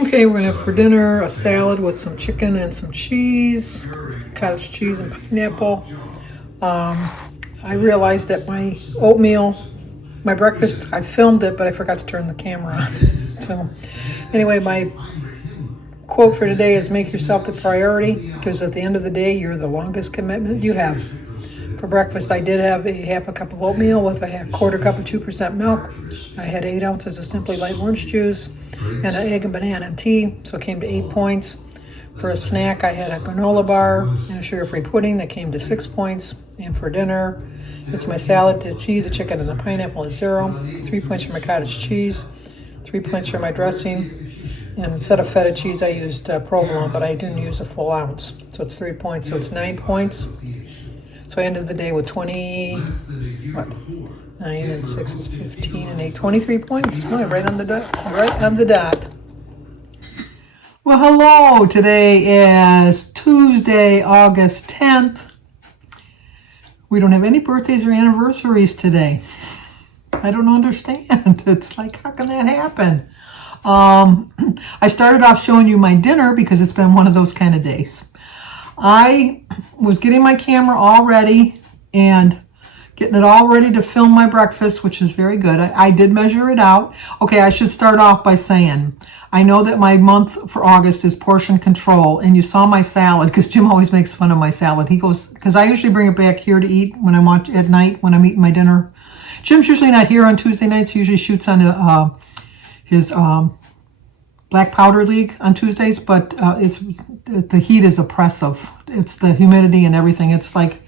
Okay, we're gonna have for dinner a salad with some chicken and some cheese, cottage cheese and pineapple. I realized that my oatmeal, my breakfast, I filmed it, but I forgot to turn the camera on. So, anyway, my quote for today is make yourself the priority because at the end of the day, you're the longest commitment you have. For breakfast, I did have a half a cup of oatmeal with a quarter cup of 2% milk. I had 8 ounces of Simply Light orange juice and an egg and banana and tea, so it came to 8 points. For a snack, I had a granola bar and a sugar-free pudding that came to 6 points. And for dinner, it's my salad, the cheese, the chicken, and the pineapple is 0. 3 points for my cottage cheese, 3 points for my dressing. And instead of feta cheese, I used provolone, but I didn't use a full ounce. So it's 3 points, so it's 9 points. So I ended the day with 9 and 6 is 15 and 8, 23 points. Oh, right on the dot. Right on the dot. Well, hello. Today is Tuesday, August 10th. We don't have any birthdays or anniversaries today. I don't understand. It's like, how can that happen? I started off showing you my dinner because it's been one of those kind of days. I was getting my camera all ready and getting it all ready to film my breakfast, which is very good. I did measure it out. Okay, I should start off by saying, I know that my month for August is portion control, and you saw my salad, because Jim always makes fun of my salad. He goes, because I usually bring it back here to eat when I want at night, when I'm eating my dinner. Jim's usually not here on Tuesday nights. He usually shoots on his Black Powder League on Tuesdays, but the heat is oppressive. It's the humidity and everything. It's like,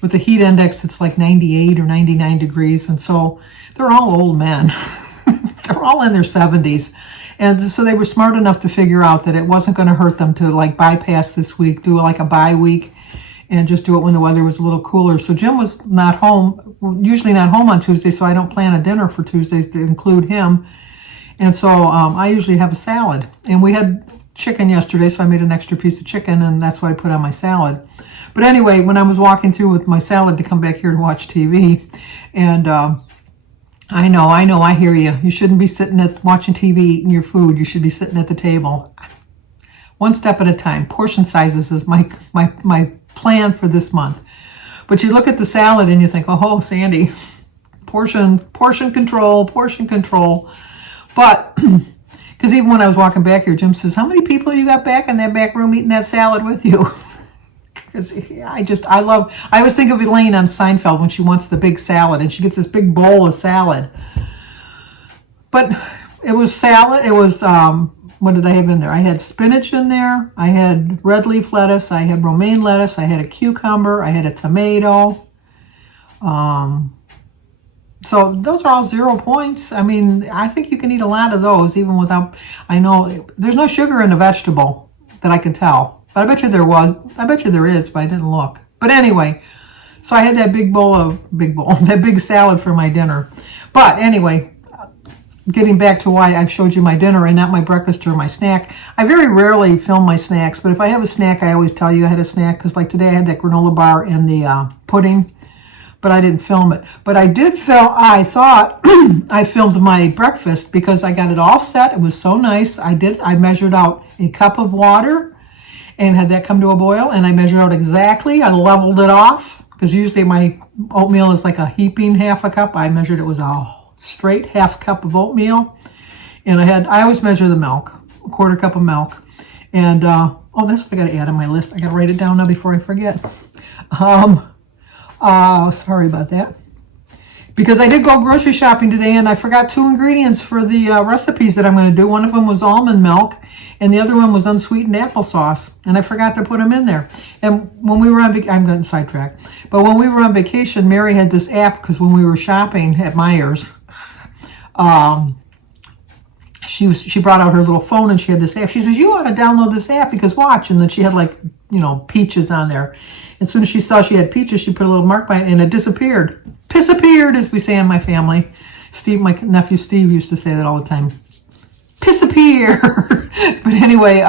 with the heat index, it's like 98 or 99 degrees, and so they're all old men. They're all in their 70s. And so they were smart enough to figure out that it wasn't going to hurt them to like bypass this week, do like a bye week, and just do it when the weather was a little cooler. So Jim was not home, usually not home on Tuesday, so I don't plan a dinner for Tuesdays to include him. And so I usually have a salad. And we had chicken yesterday, so I made an extra piece of chicken, and that's what I put on my salad. But anyway, when I was walking through with my salad to come back here to watch TV, and I know, I hear you. You shouldn't be sitting at watching TV eating your food. You should be sitting at the table. One step at a time. Portion sizes is my plan for this month. But you look at the salad and you think, oh, Sandy, portion control. But, because even when I was walking back here, Jim says, how many people you got back in that back room eating that salad with you? Because I always think of Elaine on Seinfeld when she wants the big salad and she gets this big bowl of salad. But it was salad. It was, what did I have in there? I had spinach in there. I had red leaf lettuce. I had romaine lettuce. I had a cucumber. I had a tomato. So those are all 0 points. I mean, I think you can eat a lot of those even without, I know there's no sugar in a vegetable that I can tell. But I bet you there was. I bet you there is, but I didn't look. But anyway, so I had that that big salad for my dinner. But anyway, getting back to why I've showed you my dinner and not my breakfast or my snack. I very rarely film my snacks, but if I have a snack, I always tell you I had a snack. Because like today I had that granola bar and the pudding, but I didn't film it. But I did film, I thought I filmed my breakfast because I got it all set. It was so nice. I measured out a cup of water and had that come to a boil, and I measured out exactly. I leveled it off, because usually my oatmeal is like a heaping half a cup. I measured it was a straight half cup of oatmeal, and I always measure the milk, a quarter cup of milk, and that's what I got to add on my list. I got to write it down now before I forget. Sorry about that. Because I did go grocery shopping today, and I forgot 2 ingredients for the recipes that I'm going to do. One of them was almond milk, and the other one was unsweetened applesauce, and I forgot to put them in there. And when we were on vacation, I'm getting sidetracked, but when we were on vacation, Mary had this app, because when we were shopping at Meijer's, she brought out her little phone, and she had this app. She says, you ought to download this app, because watch. And then she had like, peaches on there. As soon as she saw she had peaches, she put a little mark by it, and it disappeared. Disappeared, as we say in my family. Steve, my nephew Steve, used to say that all the time. Disappear. But anyway,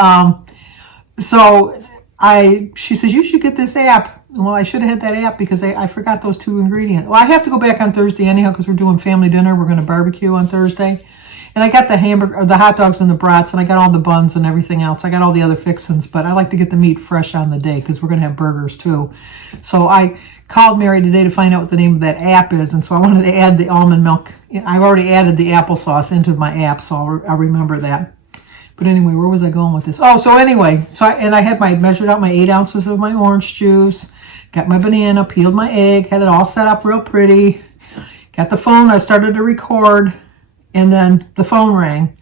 so she says, you should get this app. Well, I should have had that app because I forgot those 2 ingredients. Well, I have to go back on Thursday anyhow because we're doing family dinner. We're going to barbecue on Thursday. And I got the hamburger, or the hot dogs and the brats, and I got all the buns and everything else. I got all the other fixings, but I like to get the meat fresh on the day because we're going to have burgers too. So I called Mary today to find out what the name of that app is, and so I wanted to add the almond milk. I've already added the applesauce into my app, so I'll remember that. But anyway, where was I going with this? Oh, so anyway, I measured out my 8 ounces of my orange juice, got my banana, peeled my egg, had it all set up real pretty, got the phone, I started to record, and then the phone rang.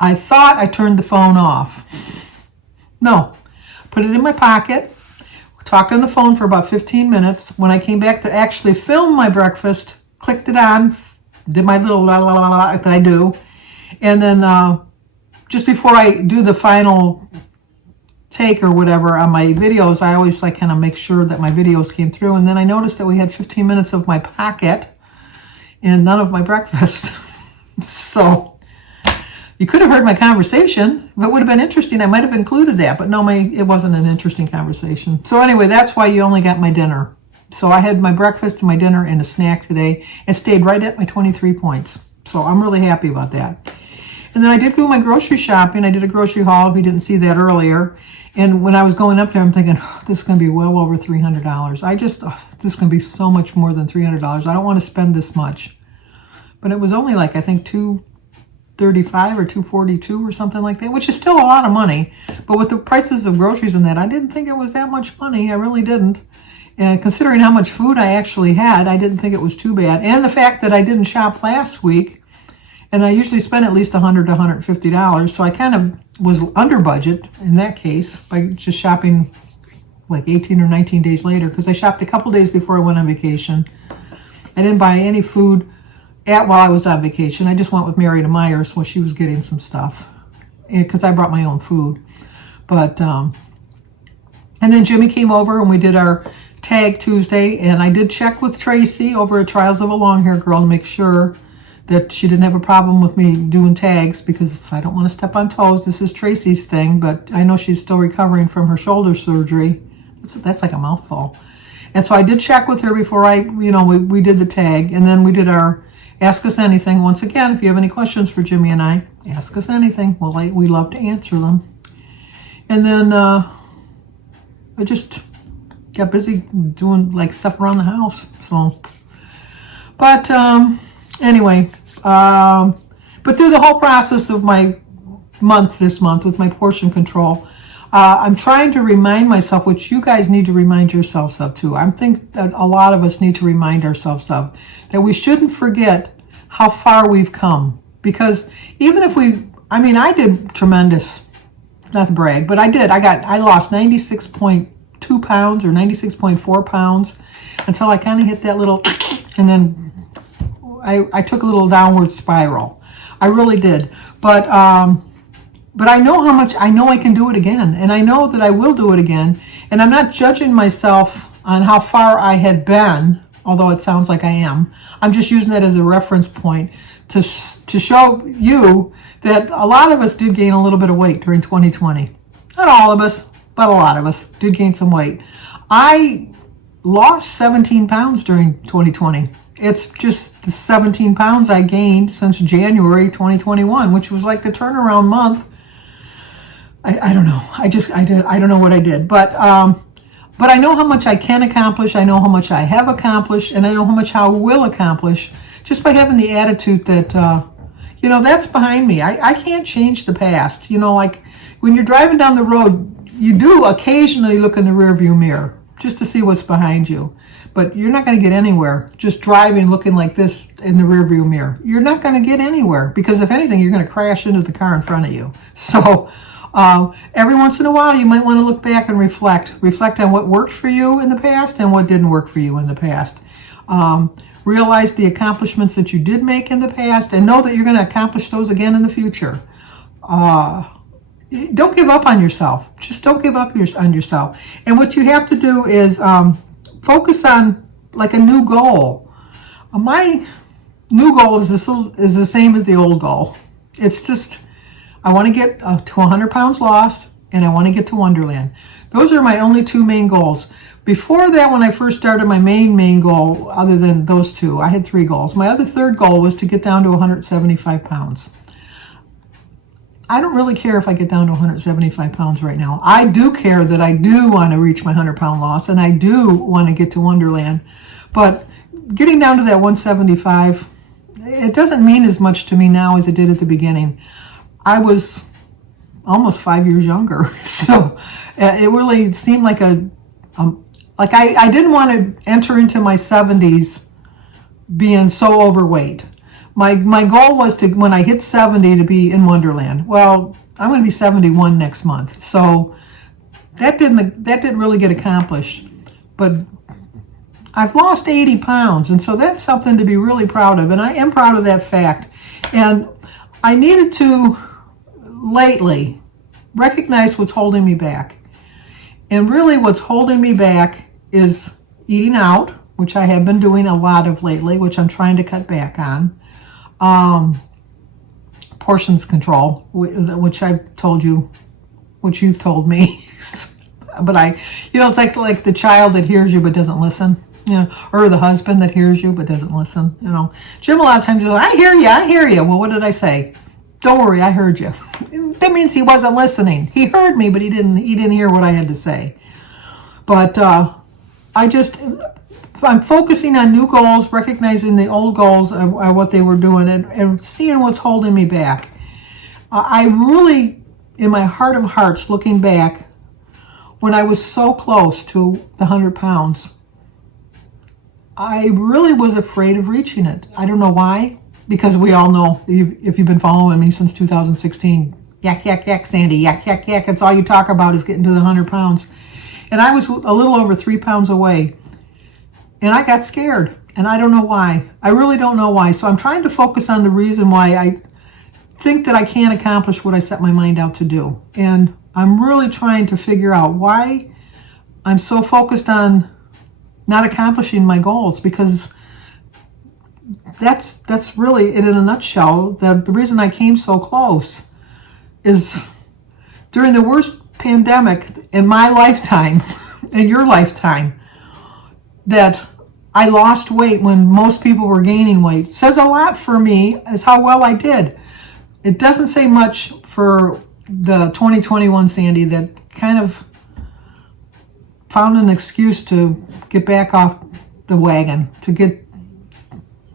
I thought I turned the phone off. No, put it in my pocket, talked on the phone for about 15 minutes. When I came back to actually film my breakfast, clicked it on, did my little la la la la that I do, and then just before I do the final take or whatever on my videos, I always like kind of make sure that my videos came through. And then I noticed that we had 15 minutes of my pocket and none of my breakfast. So you could have heard my conversation. If it would have been interesting, I might have included that. But no, it wasn't an interesting conversation. So anyway, that's why you only got my dinner. So I had my breakfast, my dinner, and a snack today and stayed right at my 23 points. So I'm really happy about that. And then I did do my grocery shopping. I did a grocery haul. We didn't see that earlier. And when I was going up there, I'm thinking, oh, this is going to be well over $300. This is going to be so much more than $300. I don't want to spend this much. But it was only like, I think, $235 or $242 or something like that, which is still a lot of money. But with the prices of groceries and that, I didn't think it was that much money. I really didn't. And considering how much food I actually had, I didn't think it was too bad. And the fact that I didn't shop last week, and I usually spend at least $100 to $150, so I kind of was under budget in that case by just shopping like 18 or 19 days later, because I shopped a couple days before I went on vacation. I didn't buy any food while I was on vacation. I just went with Mary to Myers when she was getting some stuff, because I brought my own food. But and then Jimmy came over and we did our tag Tuesday, and I did check with Tracy over at Trials of a Long Hair Girl to make sure that she didn't have a problem with me doing tags, because I don't want to step on toes. This is Tracy's thing, but I know she's still recovering from her shoulder surgery. That's like a mouthful. And so I did check with her before we did the tag, and then we did our Ask Us Anything. Once again, if you have any questions for Jimmy and I, ask us anything. We love to answer them. And then I just got busy doing like stuff around the house. So, but anyway, but through the whole process of my this month with my portion control, I'm trying to remind myself, which you guys need to remind yourselves of too. I think that a lot of us need to remind ourselves of that we shouldn't forget how far we've come. Because even if I did tremendous, not to brag, but I lost 96.2 pounds or 96.4 pounds until I kind of hit that little, and then I took a little downward spiral. I really did. But I know how much, I know I can do it again. And I know that I will do it again. And I'm not judging myself on how far I had been, although it sounds like I am. I'm just using that as a reference point to show you that a lot of us did gain a little bit of weight during 2020. Not all of us, but a lot of us did gain some weight. I lost 17 pounds during 2020. It's just the 17 pounds I gained since January 2021, which was like the turnaround month. I don't know. I don't know what I did, but I know how much I can accomplish. I know how much I have accomplished, and I know how much I will accomplish just by having the attitude that, that's behind me. I can't change the past. Like when you're driving down the road, you do occasionally look in the rearview mirror just to see what's behind you. But you're not going to get anywhere just driving looking like this in the rearview mirror. You're not going to get anywhere, because if anything, you're going to crash into the car in front of you. So every once in a while, you might want to look back and reflect on what worked for you in the past and what didn't work for you in the past. Realize the accomplishments that you did make in the past, and know that you're going to accomplish those again in the future. Don't give up on yourself. Just don't give up on yourself. And what you have to do is focus on like a new goal. My new goal is the same as the old goal. It's just, I want to get to 100 pounds lost, and I want to get to Wonderland. Those are my only two main goals. Before that, when I first started my main goal, other than those two, I had 3 goals. My other third goal was to get down to 175 pounds. I don't really care if I get down to 175 pounds right now. I do care that I do want to reach my 100-pound loss, and I do want to get to Wonderland. But getting down to that 175, it doesn't mean as much to me now as it did at the beginning. I was almost 5 years younger, so it really seemed like I didn't want to enter into my 70s being so overweight. My goal was to, when I hit 70, to be in Wonderland. Well, I'm going to be 71 next month, so that didn't really get accomplished. But I've lost 80 pounds, and so that's something to be really proud of, and I am proud of that fact. And I needed to, lately, recognize what's holding me back. And really what's holding me back is eating out, which I have been doing a lot of lately, which I'm trying to cut back on. Portions control, which I've told you, which you've told me. But it's like the child that hears you but doesn't listen, or the husband that hears you but doesn't listen. Jim a lot of times goes, I hear you. Well, what did I say? Don't worry, I heard you. That means he wasn't listening. He heard me, but he didn't hear what I had to say. But I'm focusing on new goals, recognizing the old goals and what they were doing, and seeing what's holding me back. I really, in my heart of hearts, looking back, when I was so close to the 100 pounds, I really was afraid of reaching it. I don't know why, because we all know, if you've been following me since 2016, yak, yak, yak, Sandy, yak, yak, yak, that's all you talk about is getting to the 100 pounds. And I was a little over 3 pounds away. And I got scared, and I don't know why. I really don't know why. So I'm trying to focus on the reason why I think that I can't accomplish what I set my mind out to do. And I'm really trying to figure out why I'm so focused on not accomplishing my goals, because that's really it in a nutshell. The reason I came so close is during the worst pandemic in my lifetime, in your lifetime, that I lost weight when most people were gaining weight. It says a lot for me as how well I did. It doesn't say much for the 2021 Sandy that kind of found an excuse to get back off the wagon, to get,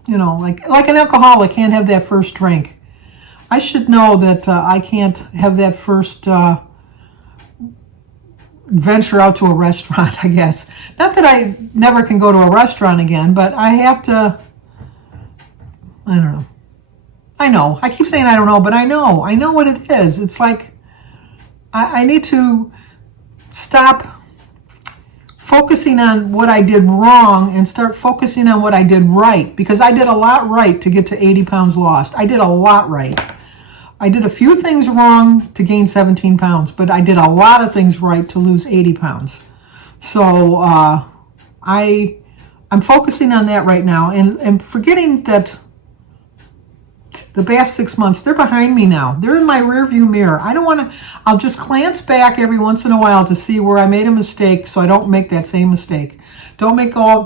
like an alcoholic can't have that first drink. I should know that I can't have that first venture out to a restaurant, I guess. Not that I never can go to a restaurant again, but I have to, I don't know. I know. I keep saying I don't know, but I know. I know what it is. It's like I need to stop focusing on what I did wrong and start focusing on what I did right, because I did a lot right to get to 80 pounds lost. I did a lot right. I did a few things wrong to gain 17 pounds, but I did a lot of things right to lose 80 pounds. So I'm focusing on that right now, and forgetting that the past 6 months, they're behind me now. They're in my rearview mirror. I don't want to, I'll just glance back every once in a while to see where I made a mistake so I don't make that same mistake. Don't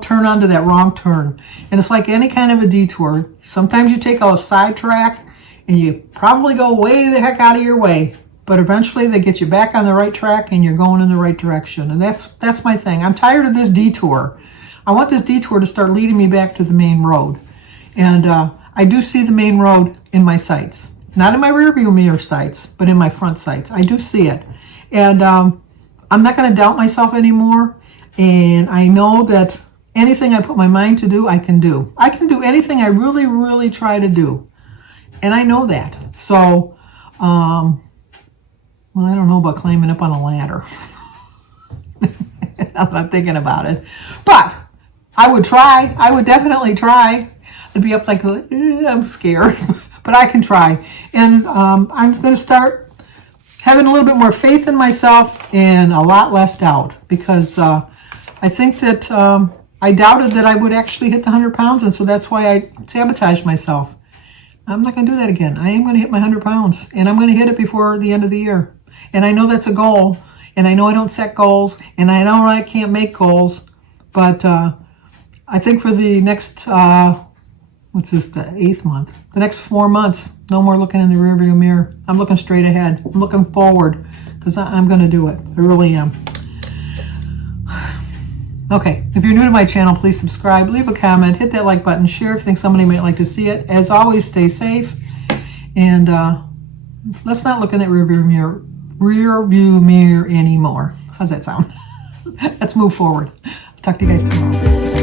turn onto that wrong turn. And it's like any kind of a detour. Sometimes you take a sidetrack and you probably go way the heck out of your way, but eventually they get you back on the right track and you're going in the right direction. And that's my thing. I'm tired of this detour. I want this detour to start leading me back to the main road. And I do see the main road in my sights. Not in my rearview mirror sights, but in my front sights. I do see it. And I'm not going to doubt myself anymore. And I know that anything I put my mind to do, I can do. I can do anything I really, really try to do. And I know that. So, well, I don't know about climbing up on a ladder. I'm thinking about it. But I would try. I would definitely try. I'd be up like, I'm scared. But I can try. And I'm going to start having a little bit more faith in myself and a lot less doubt. Because I think that I doubted that I would actually hit the 100 pounds. And so that's why I sabotaged myself. I'm not going to do that again. I am going to hit my 100 pounds. And I'm going to hit it before the end of the year. And I know that's a goal. And I know I don't set goals, and I know I can't make goals, but I think for the next, what's this, the 8th month? The next 4 months, no more looking in the rearview mirror. I'm looking straight ahead. I'm looking forward, because I'm going to do it. I really am. Okay, if you're new to my channel, please subscribe, leave a comment, hit that like button, share if you think somebody might like to see it. As always, stay safe, and let's not look in that rearview mirror anymore. How's that sound? Let's move forward. I'll talk to you guys tomorrow.